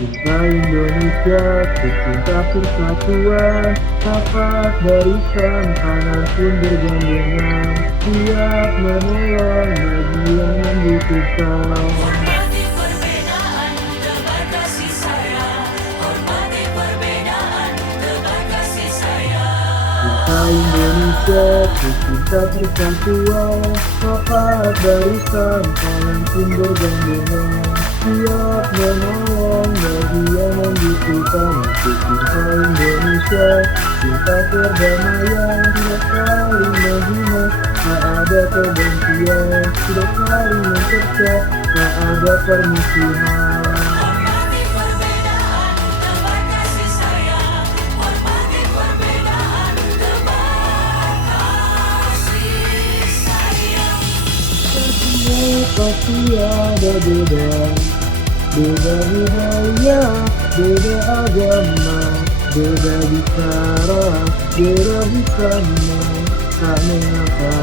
Cinta Indonesia, cinta persatuan, tapak barisan, tangan pun bergandengan, siap menolong bagi yang membutuhkan. Hormati perbedaan, tebar kasih sayang. Hormati perbedaan, tebar kasih sayang. Cinta Indonesia, cinta persatuan, tapak barisan, tangan pun bergandengan, siap menolong bagi yang membutuhkan. Cinta Indonesia, cinta perdamaian, tidak saling menghina, tak ada kebencian, tidak saling mencerca, tak ada permusuhan. Hormati perbedaan, tebar kasih sayang. Hormati perbedaan, tebar kasih sayang. Semua pasti ada beda, beda budaya, beda agama, beda bicara, beda busana, tak mengapa.